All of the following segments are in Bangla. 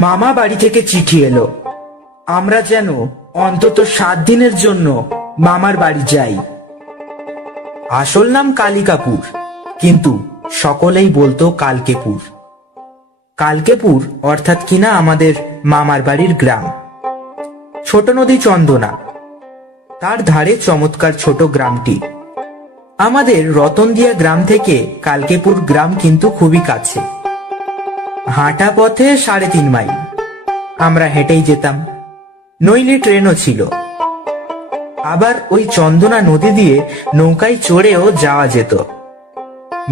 মামা বাড়ি থেকে চিঠি এলো, আমরা যেন অন্তত 7 দিনের জন্য মামার বাড়ি যাই। আসল নাম কালিকাপুর, কিন্তু সকলেই বলতো কালকেপুর। কালকেপুর অর্থাৎ কিনা আমাদের মামার বাড়ির গ্রাম। ছোট নদী চন্দনা, তার ধারে চমৎকার ছোট গ্রামটি। আমাদের রতনদিয়া গ্রাম থেকে কালকেপুর গ্রাম কিন্তু খুবই কাছে, হাঁটা পথে 3.5 মাইল। আমরা হেঁটেই যেতাম, নইলে ট্রেনও ছিল। আবার ওই চন্দনা নদী দিয়ে নৌকায় চড়েও যাওয়া যেত।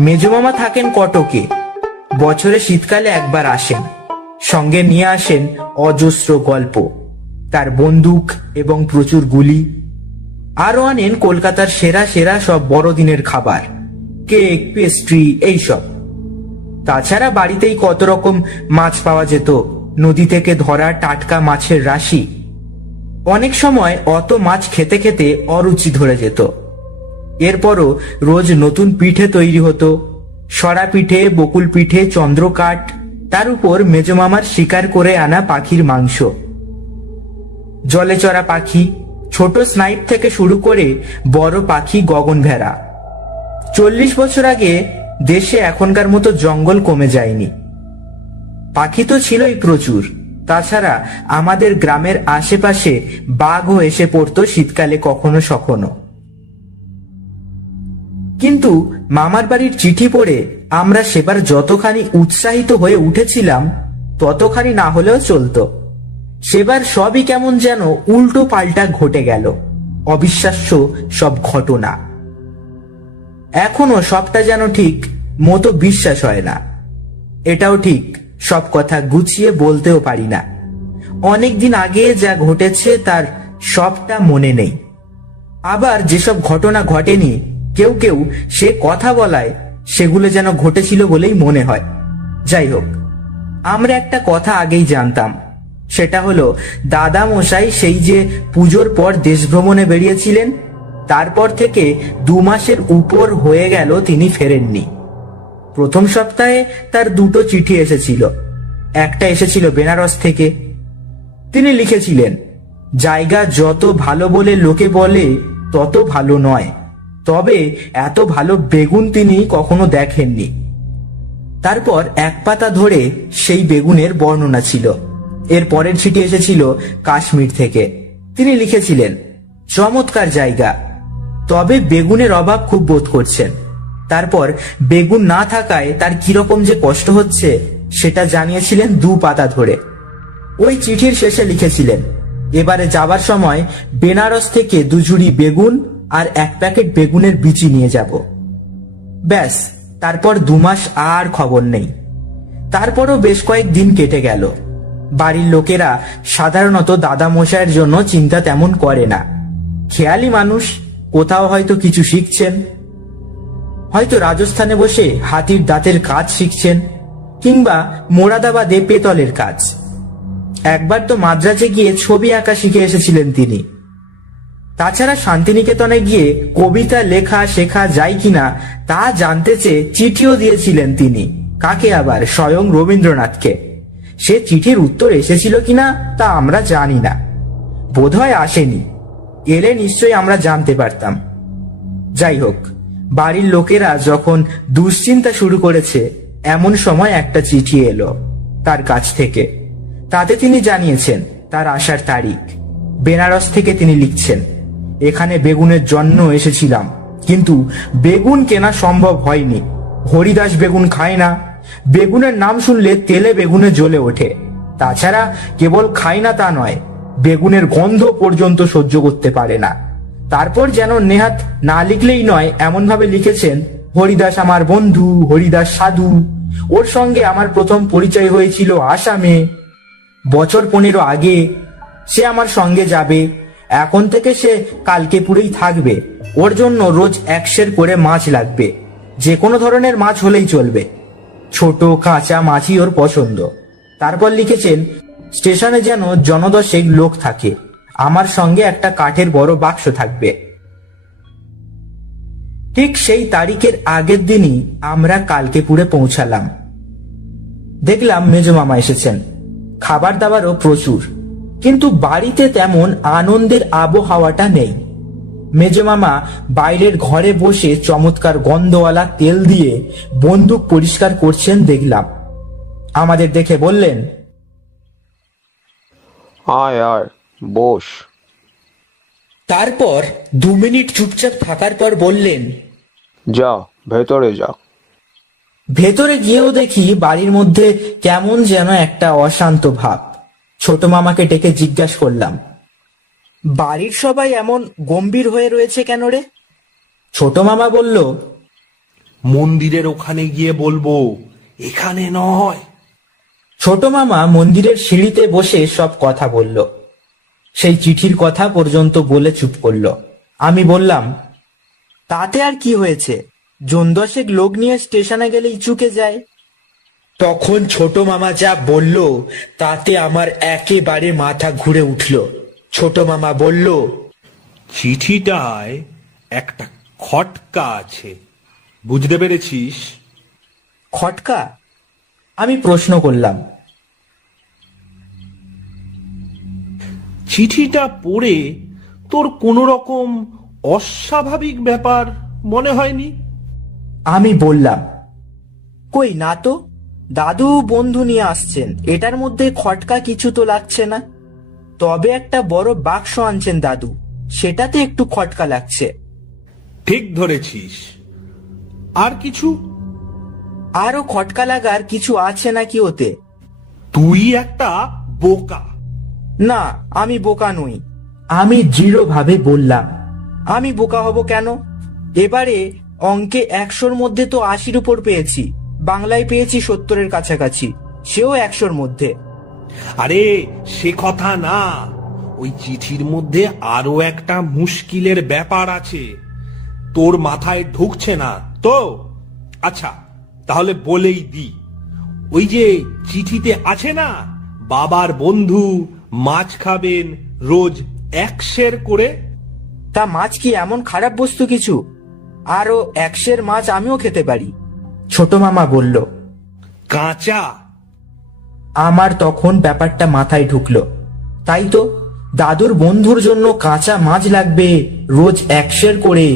মেজমামা থাকেন কটকে, বছরে শীতকালে একবার আসেন, সঙ্গে নিয়ে আসেন অজস্র গল্প, তার বন্দুক এবং প্রচুর গুলি। আরো আনেন কলকাতার সেরা সেরা সব বড়দিনের খাবার, কেক, পেস্ট্রি, এইসব। তাছাড়া বাড়িতেই কত রকম মাছ পাওয়া যেত, নদী থেকে ধরা টাটকা মাছের রাশি। অনেক সময় অত মাছ খেতে খেতে অরুচি ধরে যেত। এরপরও রোজ নতুন পিঠে তৈরি হতো, সরা পিঠে, বকুল পিঠে, চন্দ্রকাঠ, তার উপর মেজমামার শিকার করে আনা পাখির মাংস। জলে চড়া পাখি, ছোট স্নাইপ থেকে শুরু করে বড় পাখি গগন ভেড়া। 40 বছর আগে দেশে এখনকার মতো জঙ্গল কমে যায়নি। পাখি তো ছিলই প্রচুর, তাছাড়া আমাদের গ্রামের আশেপাশে বাঘও এসে পড়তো শীতকালে কখনো সখনো। কিন্তু মামার বাড়ির চিঠি পড়ে আমরা সেবার যতখানি উৎসাহিত হয়ে উঠেছিলাম ততখানি না হলেও চলতো। সেবার সবই কেমন যেন উল্টো পাল্টা ঘটে গেল, অবিশ্বাস্য সব ঘটনা। এখনো সবটা যেন ঠিক মতো বিশ্বাস হয় না। এটাও ঠিক, সব কথা গুছিয়ে বলতেও পারি না। অনেকদিন আগে যা ঘটেছে তার সবটা মনে নেই। আবার যেসব ঘটনা ঘটেনি, কেউ কেউ সে কথা বলায় সেগুলো যেন ঘটেছিল বলেই মনে হয়। যাই হোক, আমরা একটা কথা আগেই জানতাম, সেটা হলো দাদা মশাই সেই যে পুজোর পর দেশ ভ্রমণে বেরিয়েছিলেন, তারপর থেকে 2 মাসের উপর হয়ে গেল তিনি ফেরেননি। প্রথম সপ্তাহে তার 2টো চিঠি এসেছিল। একটা এসেছিল বেনারস থেকে। তিনি লিখেছিলেন, জায়গা যত ভালো বলে লোকে বলে তত ভালো নয়, তবে এত ভালো বেগুন তিনি কখনো দেখেননি। তারপর 1 পাতা ধরে সেই বেগুনের বর্ণনা ছিল। এর পরের চিঠি এসেছিল কাশ্মীর থেকে। তিনি লিখেছিলেন, চমৎকার জায়গা, তবে বেগুনের অভাব খুব বোধ করছেন। তারপর বেগুন না থাকায় তার কিরকম যে কষ্ট হচ্ছে সেটা জানিয়েছিলেন 2 পাতা ধরে। ওই চিঠির শেষে লিখেছিলেন, এবারে যাবার সময় বেনারস থেকে 2 ঝুড়ি বেগুন আর 1 প্যাকেট বেগুনের বিচি নিয়ে যাব। ব্যাস, তারপর 2 মাস আর খবর নেই। তারপরও বেশ কয়েকদিন কেটে গেল। বাড়ির লোকেরা সাধারণত দাদা মশাইয়ের জন্য চিন্তা তেমন করে না। খেয়ালি মানুষ, কোথাও হয়তো কিছু শিখছেন, হয়তো রাজস্থানে বসে হাতির দাঁতের কাজ শিখছেন, কিংবা মোরাদাবাদে পেতলের কাজ। একবার তো মাদ্রাজে গিয়ে ছবি আঁকা শিখে এসেছিলেন তিনি। তাছাড়া শান্তিনিকেতনে গিয়ে কবিতা লেখা শেখা যায় কিনা তা জানতে চেয়ে চিঠিও দিয়েছিলেন তিনি। কাকে আবার? স্বয়ং রবীন্দ্রনাথকে। সে চিঠির উত্তর এসেছিল কিনা তা আমরা জানি না, বোধহয় আসেনি। এলে নিশ্চয়ই আমরা জানতে পারতাম। যাই হোক, বাড়ির লোকেরা যখন দুশ্চিন্তা শুরু করেছে, এমন সময় একটা চিঠি এলো তার কাছ থেকে। তাতে তিনি জানিয়েছেন তার আসার তারিখ। বেনারস থেকে তিনি লিখছেন, এখানে বেগুনের জন্য এসেছিলাম, কিন্তু বেগুন কেনা সম্ভব হয়নি। হরিদাস বেগুন খায় না। বেগুনের নাম শুনলে তেলে বেগুনে জ্বলে ওঠে। তাছাড়া কেবল খায় না তা নয়, বেগুনের গন্ধ পর্যন্ত সহ্য করতে পারে না। তারপর যেন নেহাত না লিখলেই নয় এমন ভাবে লিখেছেন, হরিদাস আমার বন্ধু, হরিদাস সাধু, ওর সঙ্গে আমার প্রথম পরিচয় হয়েছিল আসামে, বছর 15 আগে। সে আমার সঙ্গে যাবে, এখন থেকে সে কালকেপুরেই থাকবে। ওর জন্য রোজ 1 সের করে মাছ লাগবে, যে কোনো ধরনের মাছ হলেই চলবে, ছোট কাঁচা মাছই ওর পছন্দ। তারপর লিখেছেন, স্টেশনে যেন 10 লোক থাকে, আমার সঙ্গে একটা কাঠের বড় বাক্স থাকবে। ঠিক সেই তারিখের আগের দিনই আমরা কালকেপুরে পৌঁছালাম। দেখলাম মেজমামা এসেছেন। খাবার দাবারও প্রচুর, কিন্তু বাড়িতে তেমন আনন্দের আবহাওয়াটা নেই। মেজমামা বাইরের ঘরে বসে চমৎকার গন্ধওয়ালা তেল দিয়ে বন্দুক পরিষ্কার করছেন দেখলাম। আমাদের দেখে বললেন, আয় আয় বস। তারপর 2 মিনিট চুপচাপ থাকার পর বললেন, যা ভেতরে যা। ভেতরে গিয়েও দেখি বাড়ির মধ্যে কেমন যেন একটা অশান্ত ভাব। ছোট মামাকে ডেকে জিজ্ঞাসা করলাম, বাড়ির সবাই এমন গম্ভীর হয়ে রয়েছে কেন রে? ছোট মামা বলল, মন্দিরের ওখানে গিয়ে বলবো, এখানে নয়। ছোট মামা মন্দিরের সিঁড়িতে বসে সব কথা বলল। সেই চিঠির কথা পর্যন্ত বলে চুপ করল। আমি বললাম, তাতে আর কি হয়েছে, জন 10 লোক নিয়ে স্টেশনে গেলেই চুকে যায়। তখন ছোট মামা যা বলল তাতে আমার একেবারে মাথা ঘুরে উঠল। ছোট মামা বলল, চিঠিটায় একটা খটকা আছে, বুঝতে পেরেছিস? খটকা? আমি প্রশ্ন করলাম। চিঠিটা পড়ে তোর কোনো রকম অস্বাভাবিক ব্যাপার মনে হয়নি? আমি বললাম, কই না তো, দাদু বন্ধু নিয়ে আসছেন, এটার মধ্যে খটকা কিছু তো লাগছে না। তবে একটা বড় বাক্স আনছেন দাদু, সেটাতে একটু খটকা লাগছে। ঠিক ধরেছিস। আর কিছু? আরো খটকা লাগার কিছু আছে নাকি ওতে? তুই একটা বোকা। না, আমি বোকা নই। আমি দৃঢ়ভাবে বললাম, আমি বোকা হব কেন? এবারে অঙ্কে 100-র মধ্যে তো 80-র উপর পেয়েছি, বাংলায় পেয়েছি 70-এর কাছাকাছি, সেও 100-র মধ্যে। আরে সে কথা না, ওই চিঠির মধ্যে আরো একটা মুশকিলের ব্যাপার আছে, তোর মাথায় ঢুকছে না তো। আচ্ছা তাহলে বলেই দি, ওই যে চিঠিতে আছে না, বাবার বন্ধু মাছ খাবেন রোজ 1 সের করে। তা মাছ কি এমন খারাপ বস্তু কিছু? আরো 1 সের মাছ আমিও খেতে পারি, ছোট মামা বলল। কাঁচা? আমার তখন ব্যাপারটা মাথায় ঢুকলো। তাই তো, দাদুর বন্ধুর জন্য কাঁচা মাছ লাগবে রোজ 1 সের করে।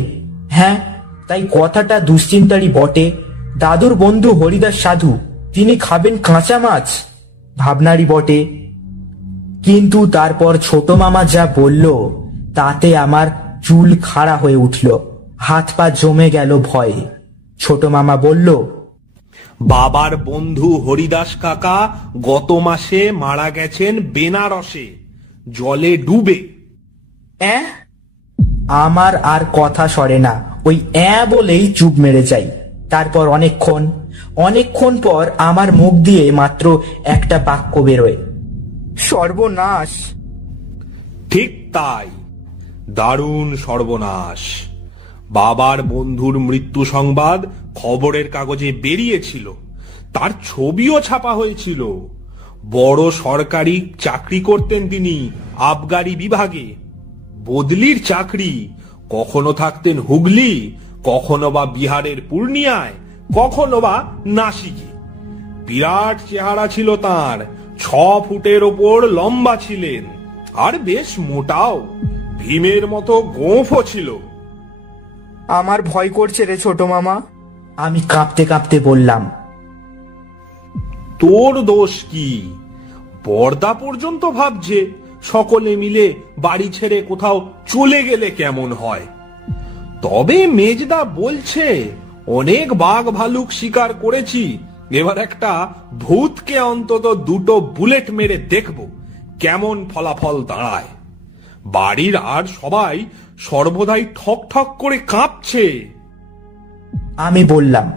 হ্যাঁ, তাই কথাটা দুশ্চিন্তারই বটে। দাদুর বন্ধু হরিদাস সাধু, তিনি খাবেন কাঁচা মাছ, ভাবনারই বটে। কিন্তু তারপর ছোট মামা যা বলল তাতে আমার চুল খাড়া হয়ে উঠল, হাত পা জমে গেল ভয়ে। ছোট মামা বলল, বাবার বন্ধু হরিদাস কাকা গত মাসে মারা গেছেন বেনারসে, জলে ডুবে। আমার আর কথা সরে না, ওই বলেই চুপ মেরে যাই। তারপর অনেকক্ষণ পর আমার মুখ দিয়ে মাত্র একটা বাক্য বেরোয়, সর্বনাশ। ঠিক তাই, দারুণ সর্বনাশ। বাবার বন্ধুর মৃত্যু সংবাদ খবরের কাগজে বেরিয়েছিল, তার ছবিও ছাপা হয়েছিল। বড় সরকারি চাকরি করতেন তিনি, আবগারি বিভাগে। বদলির চাকরি, কখনো থাকতেন হুগলি, কখনো বা বিহারের পূর্ণিয়ায়, কখনো বা নাসিকে। বিরাট চেহারা ছিল তার, 6 ফুটের ওপর লম্বা ছিলেন, আর বেশ মোটাও, ভীমের মতো গোঁফও ছিল। আমার ভয় করছে রে ছোট মামা, আমি কাঁপতে কাঁপতে বললাম। তোর দোষ কি? বর্দা পর্যন্ত ভাবছে সকলে মিলে বাড়ি ছেড়ে কোথাও চলে গেলে কেমন হয়। তবে মেজদা বলছে অনেক বাঘ ভালুক শিকার করেছি, এবার একটা ভূতকে অন্তত 2টো বুলেট মেরে দেখব কেমন ফলাফল দাঁড়ায়। বাড়ির আর সবাই সর্বদাই ঠক ঠক করে কাঁপছে। আমি বললাম,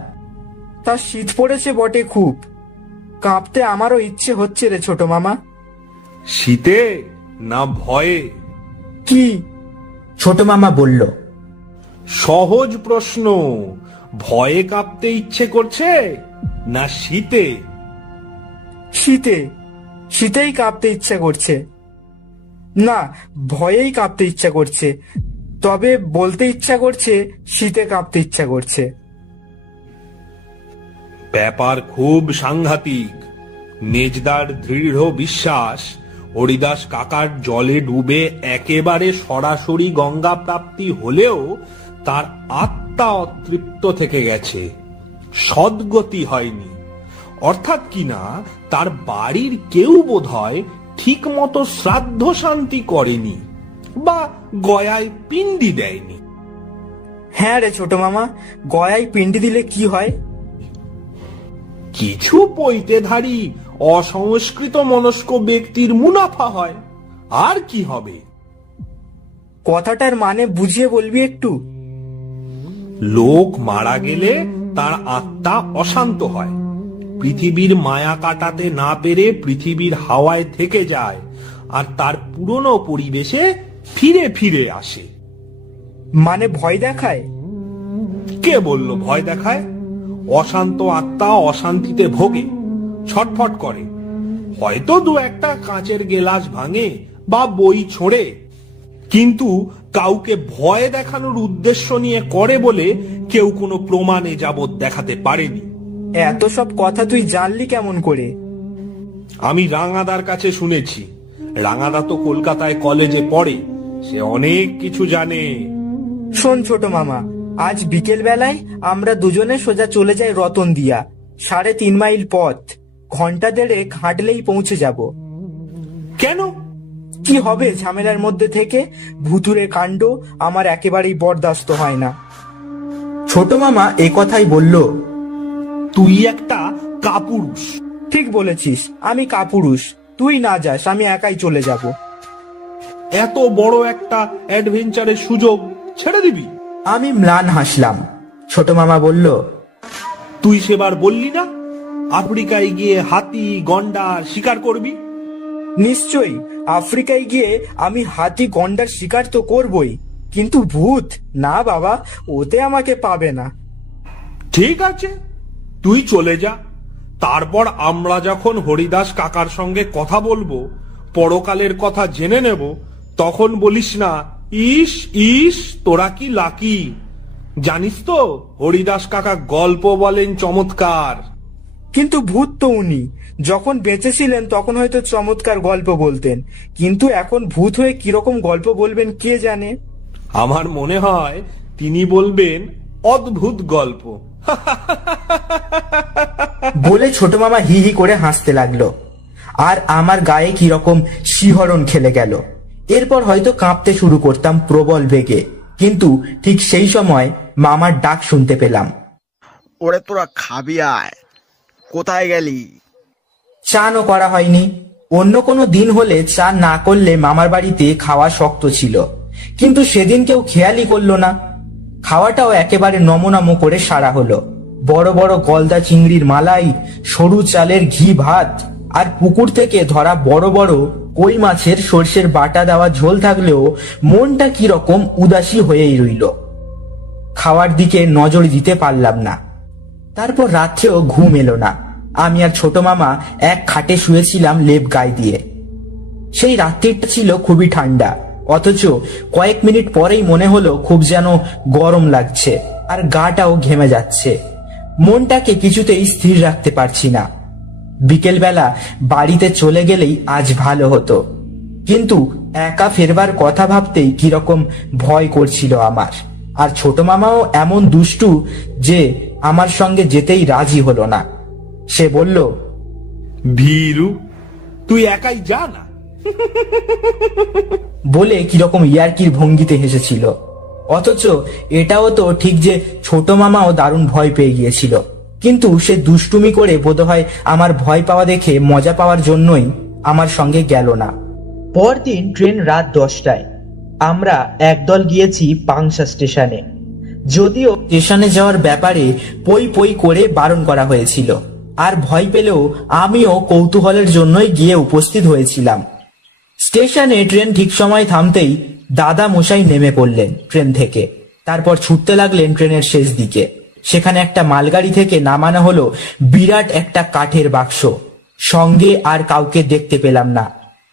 তা শীত পড়েছে বটে খুব, কাঁপতে আমারও ইচ্ছে হচ্ছে রে ছোট মামা। শীতে না ভয়ে? কি? ছোট মামা বলল। সহজ প্রশ্ন, ভয়ে কাঁপতে ইচ্ছে করছে না শীতে? শীতেই কাঁপতে ইচ্ছা করছে। না, ভয়েই কাঁপতে ইচ্ছা করছে, তবে বলতে ইচ্ছা করছে শীতে কাঁপতে ইচ্ছা করছে। ব্যাপার খুব সাংঘাতিক, মেজদার দৃঢ় বিশ্বাস হরিদাস কাকার জলে ডুবে একেবারে সরাসরি গঙ্গা প্রাপ্তি হলেও তার আত্মা অতৃপ্ত থেকে গেছে, সদ্গতি হয়নি। অর্থাৎ কিনা তার বাড়ির কেউ বোধহয় ঠিক মতো শ্রাদ্ধ শান্তি করেনি বা গয়ায় পিণ্ডি দেয়নি। হ্যাঁ রে ছোট মামা, গয়ায় পিণ্ডি দিলে কি হয়? কিছু পৈতেধারী অসংস্কৃত মনস্ক ব্যক্তির মুনাফা হয়, আর কি হবে? কথাটার মানে বুঝিয়ে বলবি একটু? লোক মারা গেলে তার আত্মা অশান্ত হয়, পৃথিবীর মায়া কাটাতে না পেরে পৃথিবীর হাওয়ায় থেকে যায় আর তার পুরনো পরিবেশে ফিরে ফিরে আসে। মানে ভয় দেখায়? কে বলল ভয় দেখায়? অশান্ত আত্মা অশান্তিতে ভোগে, ছটফট করে, হয়তো দু একটা কাঁচের গেলাস ভাঙে বা বই ছোঁড়ে, কিন্তু কাউকে ভয় দেখানোর উদ্দেশ্য নিয়ে করে বলে কেউ কোনো প্রমাণে যাবৎ দেখাতে পারেনি। এত সব কথা তুই জানলি কেমন করে? আমি রাঙাদার কাছে শুনেছি। রাঙাদা তো কলকাতায় কলেজে পড়ে, সে অনেক কিছু জানে। শোন ছোট মামা, আজ বিকেল বেলায় আমরা দুজনে সোজা চলে যাই রতন দিয়া। 3.5 মাইল পথ, ঘন্টা দেড়েক হাঁটলেই পৌঁছে যাব। কেন? কি হবে ঝামেলার মধ্যে থেকে? ভুতুরে কাণ্ড আমার একেবারেই বরদাস্ত হয় না। ছোট মামা এ কথাই বলল। তুই একটা কাপুরুষ। ঠিক বলেছিস, আমি কাপুরুষ। তুই না যাস, আমি একাই চলে যাব। এত বড় একটা অ্যাডভেঞ্চারের সুযোগ ছেড়ে দিবি? আমি ম্লান হাসলাম। ছোট মামা বলল, তুই সেবার বললি না আফ্রিকায় গিয়ে হাতি গন্ডার শিকার করবি? নিশ্চয়ই, আফ্রিকায় গিয়ে আমি হাতি গন্ডার শিকার তো করবই, কিন্তু ভূত না বাবা, ওতে আমাকে পাবে না। ঠিক আছে, তুই চলে যা। তারপর আমরা যখন হরিদাস কাকার সঙ্গে কথা বলবো, পরকালের কথা জেনে নেব, তখন বলিস না ইস ইস তোরা কি লাকি। জানিস তো হরিদাস কাকা গল্প বলেন চমৎকার। কিন্তু ভূত তো উনি যখন বেঁচে ছিলেন তখন হয়তো চমৎকার গল্প বলতেন, কিন্তু এখন ভূত হয়ে কিরকম গল্প বলবেন কে জানে। আমার মনে হয় তিনি বলবেন অদ্ভুত গল্প। বলে ছোট মামা হি হি করে হাসতে লাগলো, আর আমার গায়ে কিরকম শিহরণ খেলে গেল। এরপর হয়তো কাঁপতে শুরু করতাম প্রবল বেগে, কিন্তু ঠিক সেই সময় মামার ডাক শুনতে পেলাম। ওরে তোরা খাবি আয়, কোথায় গেলি? চানও করা হয়নি। অন্য কোনো দিন হলে চা না করলে মামার বাড়িতে খাওয়া শক্ত ছিল, কিন্তু সেদিন কেউ খেয়ালই করলো না। খাওয়াটাও একেবারে নমনম করে সারা হলো। বড় বড় গলদা চিংড়ির মালাই, সরু চালের ঘি ভাত, আর পুকুর থেকে ধরা বড় বড় কই মাছের সর্ষের বাটা দেওয়া ঝোল থাকলেও মনটা কিরকম উদাসী হয়েই রইল। খাওয়ার দিকে নজর দিতে পারলাম না। তারপর রাত্রেও ঘুম এলো না। আমি আর ছোট মামা এক খাটে শুয়েছিলাম লেপ গায়ে দিয়ে। সেই রাত্রিটা ছিল খুবই ঠান্ডা, অথচ কয়েক মিনিট পরেই মনে হলো খুব যেন গরম লাগছে, আর গাটাও ঘেমে যাচ্ছে। মনটাকে কিছুতেই স্থির রাখতে পারছি না। বিকেলবেলা বাড়িতে চলে গেলেই আজ ভালো হতো, কিন্তু একা ফেরবার কথা ভাবতেই কিরকম ভয় করছিল আমার। আর ছোট মামাও এমন দুষ্টু যে আমার সঙ্গে যেতেই রাজি হলো না। সে বলল, ভীরু, তুই একাই যা না। বলে কিরকম ইয়ার্কির ভঙ্গিতে হেসেছিল। অথচ এটাও তো ঠিক যে ছোট মামাও দারুণ ভয় পেয়ে গিয়েছিল, কিন্তু সে দুষ্টুমি করে বোধহয় আমার ভয় পাওয়া দেখে মজা পাওয়ার জন্যই আমার সঙ্গে গেল না। পরদিন ট্রেন রাত 10টায়। আমরা একদল গিয়েছি পাংশা স্টেশনে, যদিও স্টেশনে যাওয়ার ব্যাপারে পই পই করে বারণ করা হয়েছিল, আর ভয় পেলেও আমিও কৌতূহলের জন্যই গিয়ে উপস্থিত হয়েছিলাম। স্টেশনে ট্রেন ঠিক সময় থামতেই দাদা মশাই নেমে পড়লেন ট্রেন থেকে। তারপর ছুটতে লাগলেন ট্রেনের শেষ দিকে। সেখানে একটা মালগাড়ি থেকে নামানো হলো বিরাট একটা কাঠের বাক্স। সঙ্গে আর কাউকে দেখতে পেলাম না।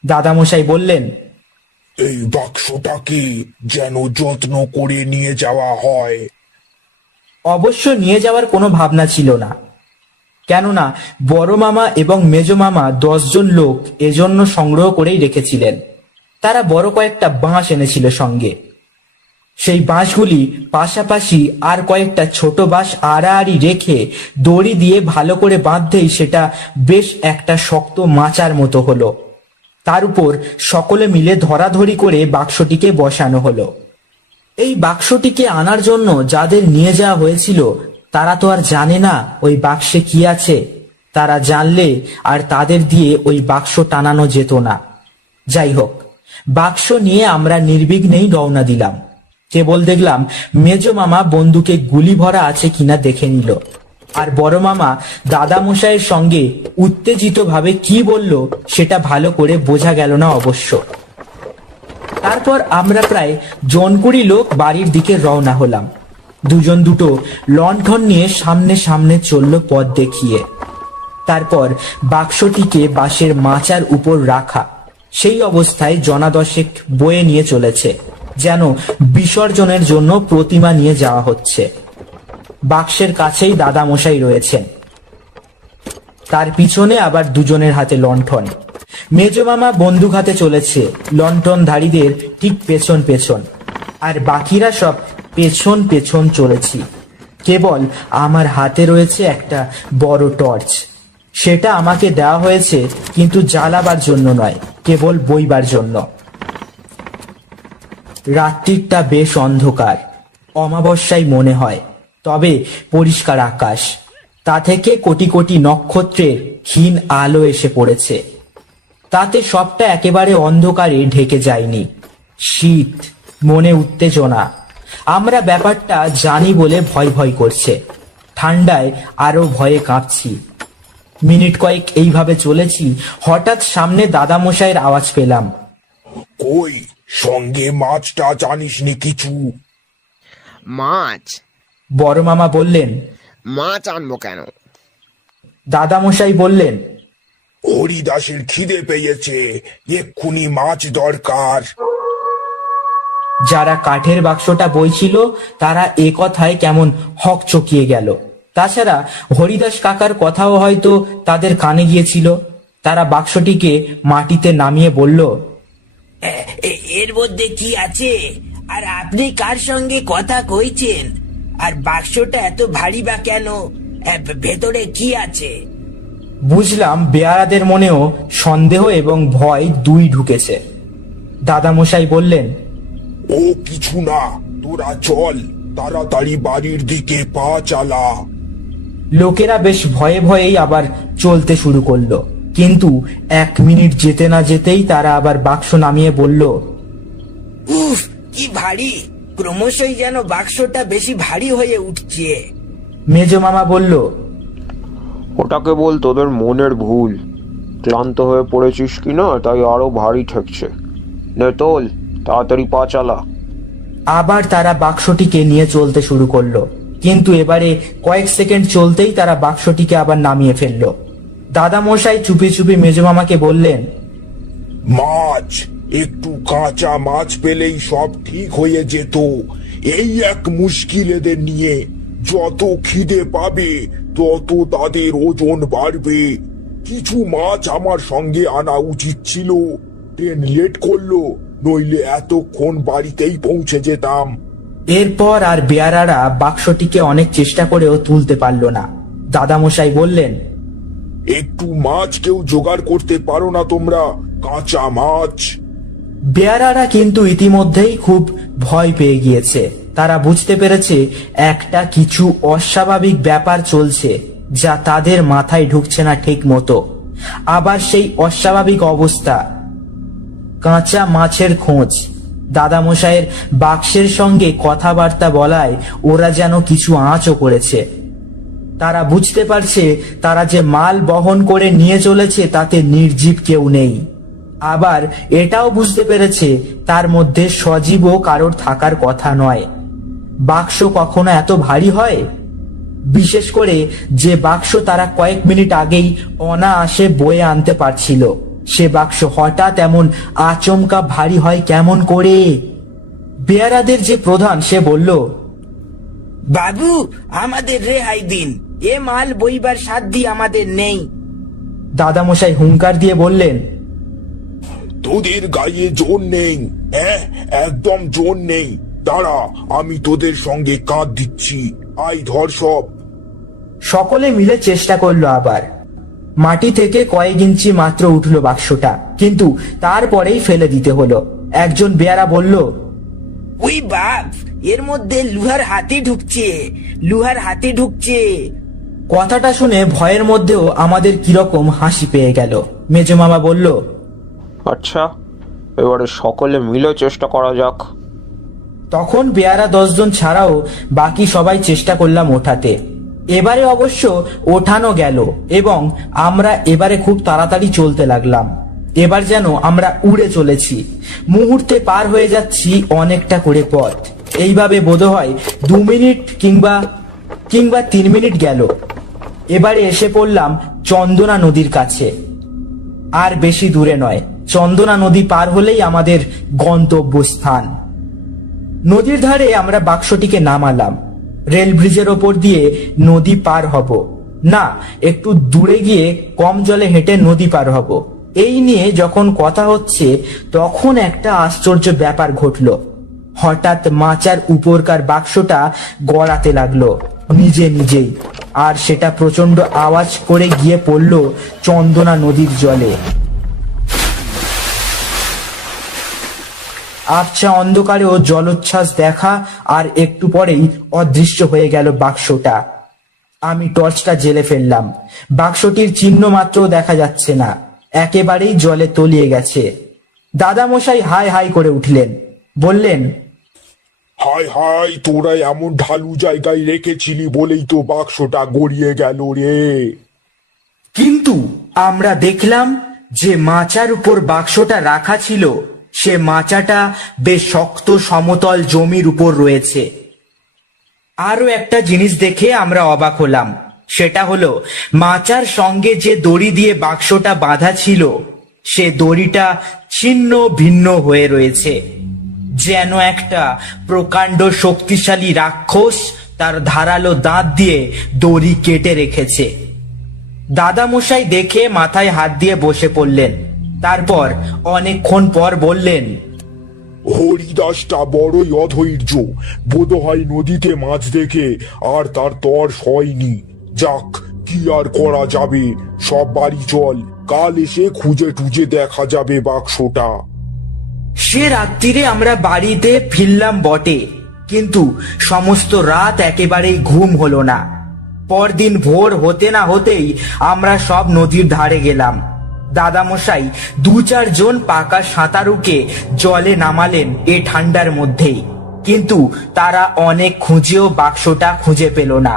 দাদা মশাই বললেন, এই বাক্সটাকে যেন যত্ন করে নিয়ে যাওয়া হয়। অবশ্য নিয়ে যাওয়ার কোনো ভাবনা ছিল না। কেননা বড় মামা এবং মেজ মামা 10 জন লোক এজন্য সংগ্রহ করেই রেখেছিলেন। তারা বড় কয়েকটা বাঁশ এনেছিল সঙ্গে। সেই বাঁশগুলি পাশাপাশি আর কয়েকটা ছোট বাঁশ আড়াআড়ি রেখে দড়ি দিয়ে ভালো করে বাঁধতেই সেটা বেশ একটা শক্ত মাচার মতো হলো। তার উপর সকলে মিলে ধরাধরি করে বাক্সটিকে বসানো হলো। এই বাক্সটিকে আনার জন্য যাদের নিয়ে যাওয়া হয়েছিল তারা তো আর জানে না ওই বাক্সে কি আছে। তারা জানলে আর তাদের দিয়ে ওই বাক্স টানানো যেত না। যাই হোক, বাক্স নিয়ে আমরা নির্বিঘ্নেই রওনা দিলাম। কেবল দেখলাম মেজ মামা বন্দুকে গুলি ভরা আছে কিনা দেখে নিল, আর বড় মামা দাদামশাইয়ের সঙ্গে উত্তেজিত ভাবে কি বলল সেটা ভালো করে বোঝা গেল না অবশ্য। তারপর আমরা প্রায় 20 লোক বাড়ির দিকে রওনা হলাম। দুজন দুটো লণ্ঠন নিয়ে সামনে সামনে চলল পথ দেখিয়ে। তারপর বাক্সটিকে বাঁশের মাচার উপর রাখা, সেই অবস্থায় জনাদশেক বয়ে নিয়ে চলেছে, যেন বিসর্জনের জন্য প্রতিমা নিয়ে যাওয়া হচ্ছে। বাক্সের কাছেই দাদামশাই রয়েছেন, তার পিছনে আবার দুজনের হাতে লণ্ঠন। মেজ মামা বন্দুক হাতে চলেছে লণ্ঠনধারীদের ঠিক পেছন পেছন, আর বাকিরা সব পেছন পেছন চলেছি। কেবল আমার হাতে রয়েছে একটা বড় টর্চ। সেটা আমাকে দেওয়া হয়েছে কিন্তু জ্বালাবার জন্য নয়, কেবল বইবার জন্য। রাত্রিটা বেশ অন্ধকার, অমাবস্যায় মনে হয়, তবে পরিষ্কার আকাশ। তা থেকে কোটি কোটি নক্ষত্রের ক্ষীণ আলো এসে পড়েছে। তাতে সবটা একেবারে অন্ধকারে ঢেকে যায়নি। শীত, মনে উত্তেজনা। আমরা ব্যাপারটা জানি বলে ভয় ভয় করছে। ঠান্ডায় আরো ভয়ে কাঁপছি। মিনিট কয়েক এইভাবে চলেছি, হঠাৎ সামনে দাদামশাইয়ের আওয়াজ পেলাম। কই, সঙ্গে মাছটা জানিসনি কিছু? মাছ? বড় মামা বললেন। মাছ আনবো কেন? দাদামশাই বললেন, হরিদাসের খিদে পেয়েছে, এক্ষুনি মাছ দরকার। যারা কাঠের বাক্সটা বইছিল তারা এ কথায় কেমন হকচকিয়ে গেল। তাছাড়া হরিদাস কাকার কথাও হয়তো তাদের কানে গিয়েছিল। তারা বাক্সটিকে মাটিতে নামিয়ে বলল, এর মধ্যে কি আছে? আর আপনি কার সঙ্গে কথা কইছেন? আর বাক্সটা এত ভারী বা কেন? ভেতরে কি আছে? বুঝলাম বেয়ারাদের মনেও সন্দেহ এবং ভয় দুই ঢুকেছে। দাদামশাই বললেন, ও কিছু না, তোরা চল, তাড়াতাড়ি বাড়ির দিকে পা চালা। লোকেরা বেশ ভয়ে ভয়েই আবার চলতে শুরু করলো, কিন্তু 1 মিনিট যেতে না যেতেই তারা আবার বাক্স নামিয়ে বলল, উফ, কি ভারী! ক্রমশই যেন বাক্সটা বেশি ভারী হয়ে উঠছে। মেজ মামা বলল, ওটাকে বল তোদের মনের ভুল। ক্লান্ত হয়ে পড়েছিস কিনা, তাই আরো ভারী ঠেকছে। নে তোল, তাড়াতাড়ি পা চালা। আবার তারা বাক্সটিকে নিয়ে চলতে শুরু করলো, কিন্তু এবারে কয়েক সেকেন্ড চলতেই তারা বাক্সটিকে আবার নামিয়ে ফেললো। দাদামশাই চুপি চুপি মেজ মামাকে বললেন, মাছ, একটু কাঁচা মাছ পেলেই সব ঠিক হয়ে যেত। এই এক মুশকিল এদের নিয়ে। যত খিদে পাবে তত তাদের ওজন বাড়বে। কিছু মাছ আমার সঙ্গে আনা উচিত ছিল, ট্রেন লেট করলো, নইলে এতক্ষণ বাড়িতেই পৌঁছে যেতাম। এরপর আর বেয়ারারা বাক্সটিকে অনেক চেষ্টা করেও তুলতে পারল না। দাদামশাই বললেন, একটু মাছ কেউ জোগাড় করতে পারো না তোমরা? কাঁচা মাছ। বেয়ারারা কিন্তু ইতিমধ্যেই খুব ভয় পেয়ে গিয়েছে। তারা বুঝতে পেরেছে একটা কিছু অস্বাভাবিক ব্যাপার চলছে, যা তাদের মাথায় ঢুকছে না ঠিক মতো। আবার সেই অস্বাভাবিক অবস্থা, কাঁচা মাছের খোঁজ। দাদামশাইয়ের বাক্সের সঙ্গে কথাবার্তা বলায় ওরা যেন কিছু আঁচও করেছে। তারা বুঝতে পারছে তারা যে মাল বহন করে নিয়ে চলেছে তাতে নির্জীব কেউ নেই। আবার এটাও বুঝতে পেরেছে তার মধ্যে সজীবও কারোর থাকার কথা নয়। বাক্স কখনো এত ভারী হয়? বিশেষ করে যে বাক্স তারা কয়েক মিনিট আগেই অনায়াসে বয়ে আনতে পারছিল, সে বাক্স হঠাৎ এমন আচমকা ভারী হয় কেমন করে? বেয়ারাদের যে প্রধান, সে বলল, বাবু, আমাদের রেহাই দিন, এ মাল বইবার সাধ্য আমাদের নেই। দাদামশাই হুঙ্কার দিয়ে বললেন, তোদের গায়ে জোর নেই, হ্যাঁ একদম জোর নেই। দাঁড়া, আমি তোদের সঙ্গে কাঁধ দিচ্ছি, আই ধর সব। সকলে মিলে চেষ্টা করলো আবার। মাটি থেকে কয়েক ইঞ্চি মাত্র উঠলো বাক্সটা, কিন্তু তারপরেই ফেলে দিতে হলো। একজন বেয়ারা বলল, ওই বাপ, এর মধ্যে লোহার হাতি ঢুকছে, লোহার হাতি ঢুকছে। কথাটা শুনে ভয়ের মধ্যেও আমাদের কিরকম হাসি পেয়ে গেল। মেজো মামা বলল, আচ্ছা, এবারে সকলে মিলে চেষ্টা করা যাক। তখন বেয়ারা 10 জন ছাড়াও বাকি সবাই চেষ্টা করলাম ওঠাতে। এবারে অবশ্য ওঠানো গেল এবং আমরা এবারে খুব তাড়াতাড়ি চলতে লাগলাম। এবার যেন আমরা উড়ে চলেছি, মুহূর্তে পার হয়ে যাচ্ছি অনেকটা করে পথ। এইভাবে বোধহয় 2 মিনিট কিংবা 3 মিনিট গেল। এবারে এসে পড়লাম চন্দনা নদীর কাছে। আর বেশি দূরে নয়, চন্দনা নদী পার হলেই আমাদের গন্তব্যস্থান। নদীর ধারে আমরা বাক্সটিকে নামালাম। রেল ব্রিজের ওপর দিয়ে নদী পার হব না, একটু দূরে গিয়ে কম জলে হেঁটে নদী পার হব, এই নিয়ে যখন কথা হচ্ছে তখন একটা আশ্চর্য ব্যাপার ঘটল। হঠাৎ মাচার উপরকার বাক্সটা গড়াতে লাগলো নিজে নিজেই, আর সেটা প্রচন্ড আওয়াজ করে গিয়ে পড়ল চন্দনা নদীর জলে। আবছা অন্ধকারেও জলোচ্ছ্বাস দেখা, আর একটু পরেই অদৃশ্য হয়ে গেল বাক্সটা। আমি টর্চটা জেলে ফেললাম। বাক্সটির চিহ্ন মাত্র দেখা যাচ্ছে না, একেবারেই জলে তলিয়ে গেছে। দাদামশাই হাই হাই করে উঠলেন, বললেন, হায় হায়, তোরা এমন ঢালু জায়গায় রেখেছিলি বলেই তো বাক্সটা গড়িয়ে গেল রে। কিন্তু আমরা দেখলাম যে মাচার উপর বাক্সটা রাখা ছিল, সে মাচাটা বেশ শক্ত সমতল জমির উপর রয়েছে। আরো একটা জিনিস দেখে আমরা অবাক হলাম, সেটা হলো মাচার সঙ্গে যে দড়ি দিয়ে বাক্সটা বাঁধা ছিল, সে দড়িটা ছিন্ন ভিন্ন হয়ে রয়েছে, যেন একটা প্রকাণ্ড শক্তিশালী রাক্ষস তার ধারালো দাঁত দিয়ে দড়ি কেটে রেখেছে। দাদামশাই দেখে মাথায় হাত দিয়ে বসে পড়লেন। তারপর অনেকক্ষণ পর বললেন, হরিদাসটা বড়ই অধৈর্য, বোধহয় নদীতে মাছ দেখে আর তার তর সয়নি। যাক, কি আর করা যাবে, সব বাড়ি চল, কাল এসে খুঁজে টুজে দেখা যাবে বাক্সটা। সে রাত্রিরে আমরা বাড়িতে ফিরলাম বটে, কিন্তু সমস্ত রাত একেবারেই ঘুম হলো না। পরদিন ভোর হতে না হতেই আমরা সব নদীর ধারে গেলাম। দাদামশাই 2-4 জন পাকা সাঁতারুকে জলে নামালেন এ ঠান্ডার মধ্যেই, কিন্তু তারা অনেক খুঁজেও বাক্সটা খুঁজে পেল না।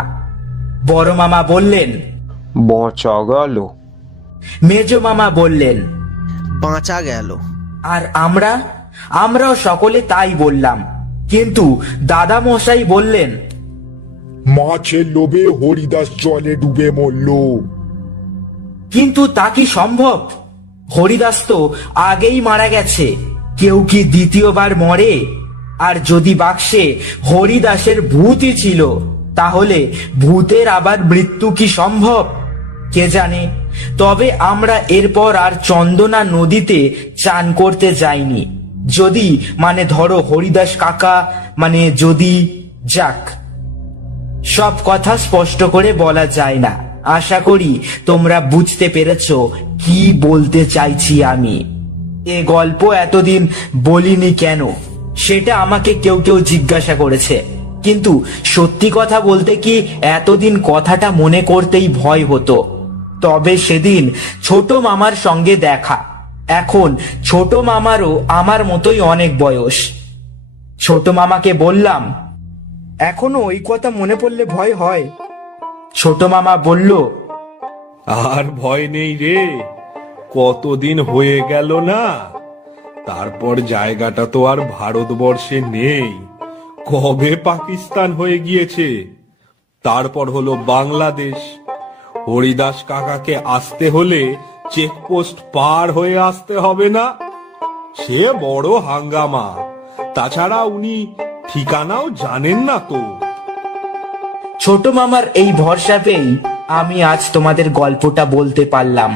বড় মামা বললেন, বাঁচা গেল। মেজো মামা বললেন, বাঁচা গেল। আর আমরাও সকলে তাই বললাম। কিন্তু দাদামশাই বললেন, মাছের লোভে হরিদাস জলে ডুবে মরল। কিন্তু তা কি সম্ভব? হরিদাস তো আগেই মারা গেছে, কেউ কি দ্বিতীয়বার মরে? আর যদি বাক্সে হরিদাসের ভূতই ছিল, তাহলে ভূতের আবার মৃত্যু কি সম্ভব? কে জানে। তবে আমরা এরপর আর চন্দনা নদীতে চান করতে যাইনি। যদি ধরো হরিদাস কাকা যদি যাক, সব কথা স্পষ্ট করে বলা যায় না। আশা করি তোমরা বুঝতে পেরেছো কি বলতে চাইছি আমি। এ গল্প এতদিন বলিনি কেন, সেটা আমাকে কেউ জিজ্ঞাসা করেছে। কিন্তু সত্যি কথা বলতে কি এতদিন কথাটা মনে করতেই ভয় হতো। তবে সেদিন ছোট মামার সঙ্গে দেখা। এখন ছোট মামারও আমার মতোই অনেক বয়স। ছোট মামাকে বললাম, এখনো ওই কথা মনে পড়লে ভয় হয়? ছোট মামা বলল, আর ভয় নেই রে, কতদিন হয়ে গেল না। তারপর জায়গাটা তো আর ভারতবর্ষে নেই, কবে পাকিস্তান হয়ে গিয়েছে, তারপর হলো বাংলাদেশ। হরিদাস কাকাকে আসতে হলে চেকপোস্ট পার হয়ে আসতে হবে না? সে বড় হাঙ্গামা। তাছাড়া উনি ঠিকানাও জানেন না তো। ছোট মামার এই ভরসা পেয়েই আমি আজ তোমাদের গল্পটা বলতে পারলাম।